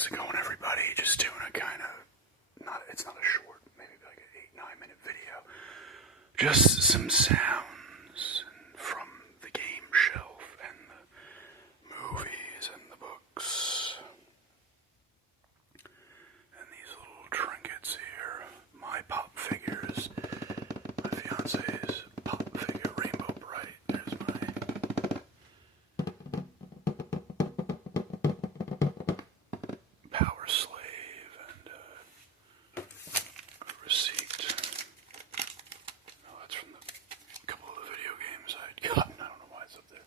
How's it going, everybody? Just doing a kind of, it's not a short, maybe like an 8-9 minute video. Just some sounds from the game shelf and the movies and the books. And these little trinkets here. My pop figures. My fiance's pop figure, Rainbow Bright. There's my Power Slave and a receipt. No, that's from a couple of the video games I'd gotten. I don't know why it's up there.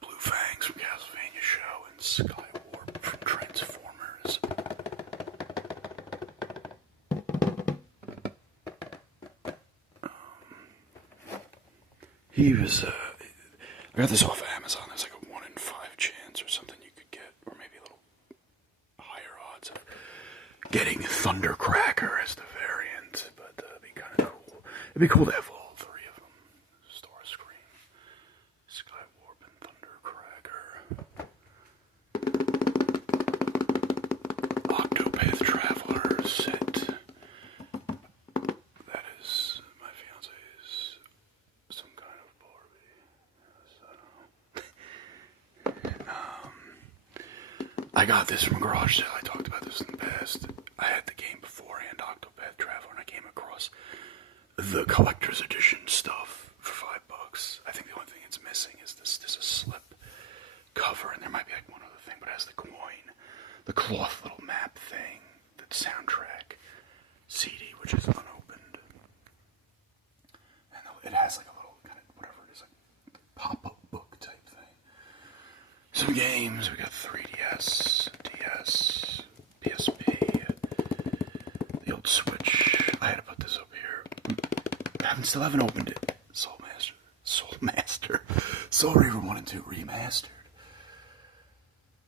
Blue Fangs from Castlevania Show and Skywarp from Transformers. I got this off of Amazon. There's like a 1 in 5 chance or something you could get, or maybe a little higher odds of getting Thundercracker as the variant, but it'd be kind of cool. It'd be cool to have all three of them. Starscream, Skywarp, and Thundercracker. Octopath Traveler set. That is my fiance's some kind of Barbie. Yes, I don't know. I got this from a garage sale. I talked about this in the past. I had the game beforehand, Octopath Traveler, and I came across the collector's edition stuff for $5. I think the only thing it's missing is this. There's a slip cover, and there might be like one other thing, but it has the coin, the cloth little map thing, the soundtrack CD, which is unopened, and it has like a little kind of whatever it is, like pop-up book type thing. Some games. We got 3DS, DS, PSP, the old Switch. I had to put this up here. I still haven't opened it. Soul Reaver 1 and 2 remastered.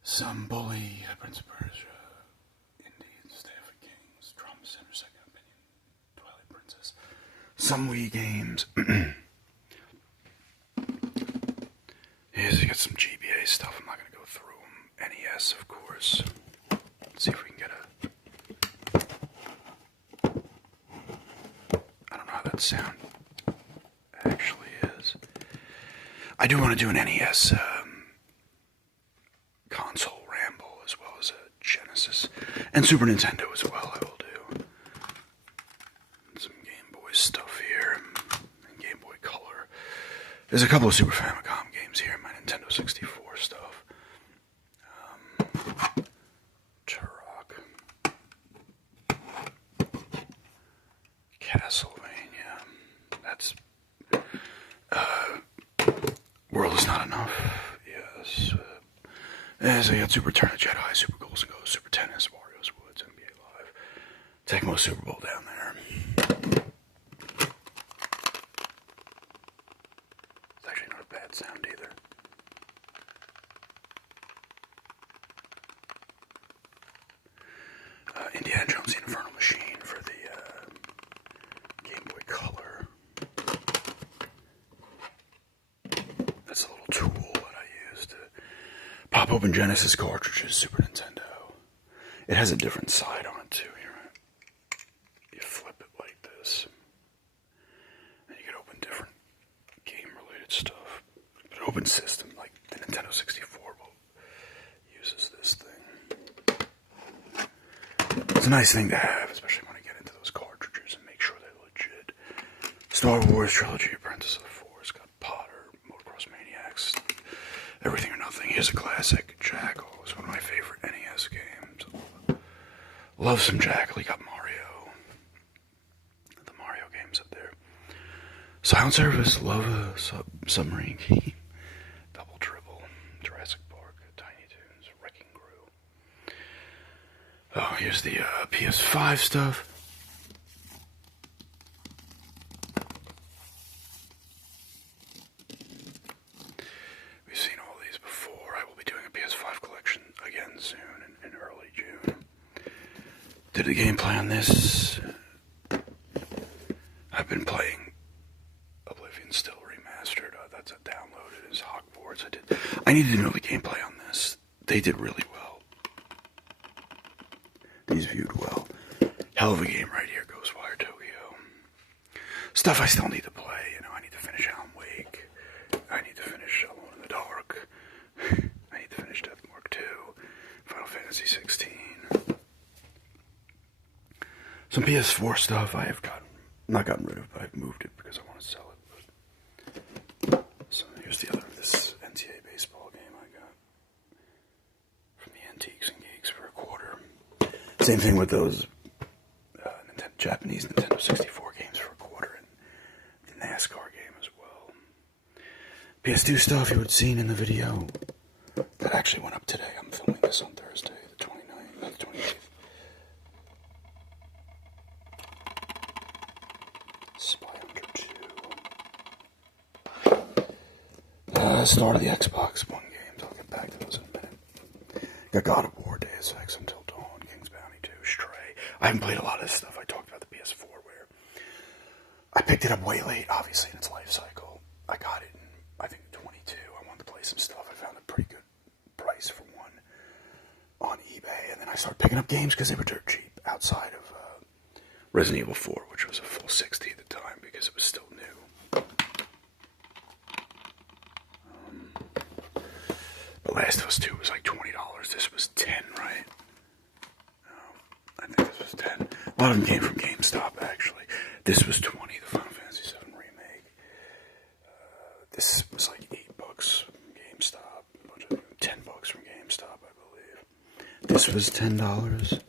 Some Bully, Prince of Persia, Indian Staff of Kings, Drama Center, Second Opinion, Twilight Princess. Some Wii games. Here's, you got some GBA stuff. I'm not going to go through them. NES, of course. Let's see if we can get I don't know how that sound actually is. I do want to do an NES console ramble, as well as a Genesis and Super Nintendo as well. I will do some Game Boy stuff here and Game Boy Color. There's a couple of Super Famicom games here. My Nintendo 64 stuff. Turok. Castlevania. That's World Is Not Enough. Yes. So you got Super Return of the Jedi, Super Goals and Ghosts, Super Tennis, Wario's Woods, NBA Live, Tecmo Super Bowl down there. It's actually not a bad sound either. Indiana Jones the Infernal Machine for the Game Boy Color. That's a little tool that I use to pop open Genesis cartridges, Super Nintendo. It has a different side on it too. Here, you flip it like this, and you can open different game-related stuff. But open system, like the Nintendo 64, uses this thing. It's a nice thing to have, especially when I get into those cartridges and make sure they're legit. Star Wars Trilogy, Apprentice of the Force, got Potter, Motocross Maniacs, Everything or Nothing. Here's a classic, Jackal. It's one of my favorite NES games. Love some Jackal. You got Mario. The Mario games up there. Silent Service, love a submarine game. Double Dribble, Jurassic Park, Tiny Toons, Wrecking Crew. Oh, here's the PS5 stuff. We've seen all these before. I will be doing a PS5 collection again soon, in early June. Did the gameplay on this. I've been playing Oblivion Still Remastered. That's a download. It is Hogwarts. I needed to know the gameplay on this. They did really well. always viewed well. Hell of a game right here, Ghostwire Tokyo. Stuff I still need to play. You know, I need to finish Alan Wake. I need to finish Alone in the Dark. I need to finish Deathmark 2. Final Fantasy 16. Some PS4 stuff I have not gotten rid of, but I've moved it because I want to sell it. So here's the other, this NTA baseball game I got from the Antiques and Geeks for $0.25. Same thing with those Japanese Nintendo 64 games for $0.25, and the NASCAR game as well. PS2 stuff you would have seen in the video that actually went up today. I'm filming this on Thursday, the 29th, not the 28th. Spy Hunter 2. Start of the Xbox One games. I'll get back to those in a minute. Got God of War, Deus Ex Until Dawn, King's Bounty 2, Stray. I haven't played a lot of this stuff. I talked about the PS4 where I picked it up way late, obviously, in its life cycle. I got it in, I think, 22. I wanted to play some stuff. I found a pretty good price for one on eBay, and then I started picking up games because they were dirt cheap outside of Resident Evil 4, which was a full 60 at the time because it was still new. But Last of Us 2 was like $20. This was 10, right? I think this was 10. A lot of them came from GameStop, actually. This was 20, the Final Fantasy 7 remake. This was like $8 from GameStop. A bunch of $10 from GameStop, I believe. This was $10.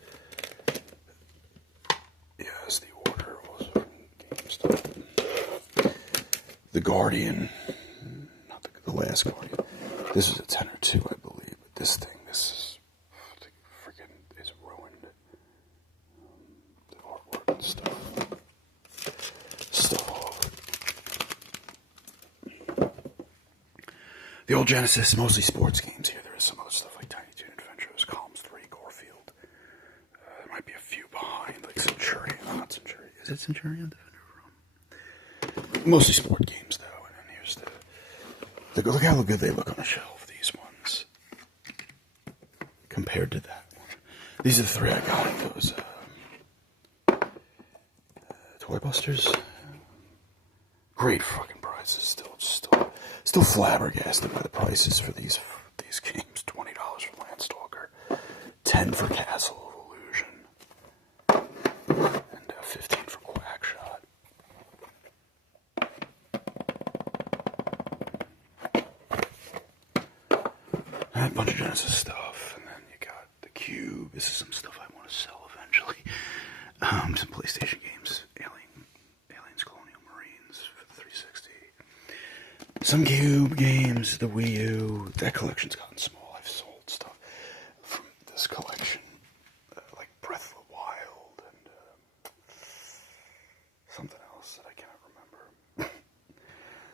Yes, the order was from GameStop. The Guardian, not the last Guardian. This is a 10 or 2, I believe. But this thing, this is freaking is ruined. The artwork and stuff. The old Genesis, mostly sports games here. There is some other stuff like Tiny Toon Adventures, Columns 3, Gorefield. There might be a few behind, like Centurion. Not Centurion. Is it Centurion? Mostly sport games, though. And then here's look how good they look on the shelf, these ones. Compared to that one. These are the 3 I got at those Toy Busters. Great fucking prices. Still flabbergasted by the prices for these games. $20 for Landstalker, $10 for Castle of Illusion, and $15 for Quackshot. And a bunch of Genesis stuff, and then you got the Cube. This is some stuff I want to sell eventually. Some PlayStation games, Aliens Colonial Marines for the 360. Some Cube games, the Wii U. That collection's gotten small. I've sold stuff from this collection, like Breath of the Wild and something else that I cannot remember.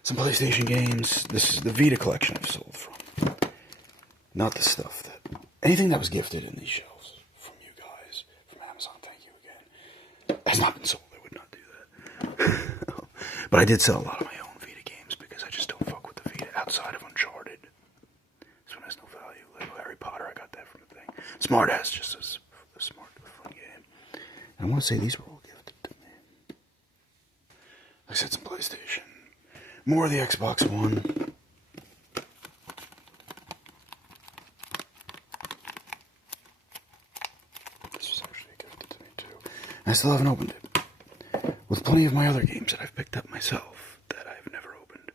Some PlayStation games. This is the Vita collection I've sold from. Not the stuff anything that was gifted in these shelves from you guys, from Amazon, thank you again, has not been sold. I would not do that. But I did sell a lot of my own Vita games because I just don't fuck with the Vita outside of Uncharted. This one has no value. Like Harry Potter, I got that from the thing. Smart Ass, just a smart, fun game. And I want to say these were all gifted to me. Like I said, some PlayStation. More of the Xbox One. I still haven't opened it. With plenty of my other games that I've picked up myself that I've never opened.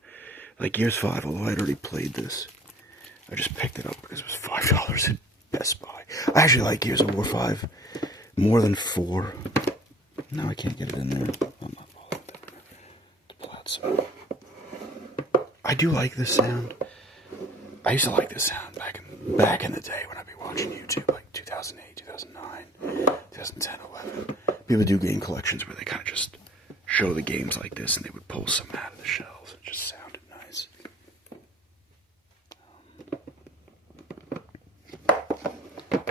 Like Gears 5, although I'd already played this. I just picked it up because it was $5 at Best Buy. I actually like Gears of War 5 more than 4. No, I can't get it in there. I'm not following to pull out some. I do like this sound. I used to like this sound back in the day when I'd be watching YouTube, like 2008, 2009, 2010, 11. People do game collections where they kind of just show the games like this, and they would pull some out of the shelves. It just sounded nice.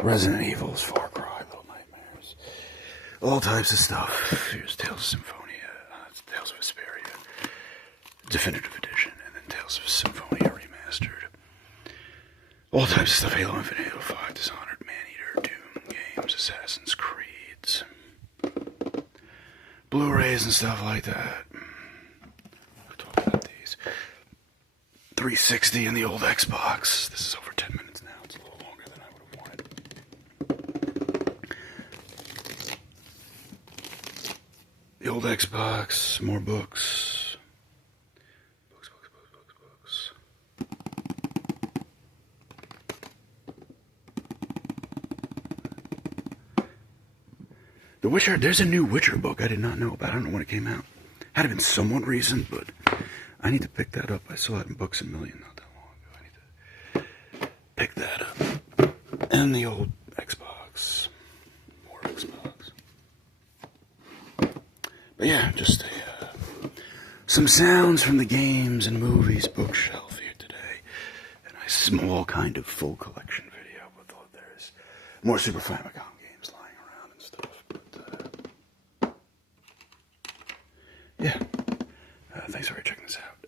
Resident Evil's Far Cry, Little Nightmares, all types of stuff. Here's Tales of Symphonia, Tales of Vesperia, Definitive Edition, and then Tales of Symphonia Remastered. All types of stuff. Halo Infinite, Halo 5, Dishonored, Maneater, Doom games, Assassin's Creed. Blu-rays and stuff like that. We'll talk about these. 360 and the old Xbox. This is over 10 minutes now. It's a little longer than I would have wanted. The old Xbox, more books. Books. The Witcher, there's a new Witcher book I did not know about. I don't know when it came out. Had it been somewhat recent, but I need to pick that up. I saw it in Books A Million not that long ago. I need to pick that up. And the old Xbox. More Xbox. But yeah, just some sounds from the games and movies bookshelf here today. And a small kind of full collection video. But there's more Super Famicom games lying around and stuff. But yeah, thanks for checking this out.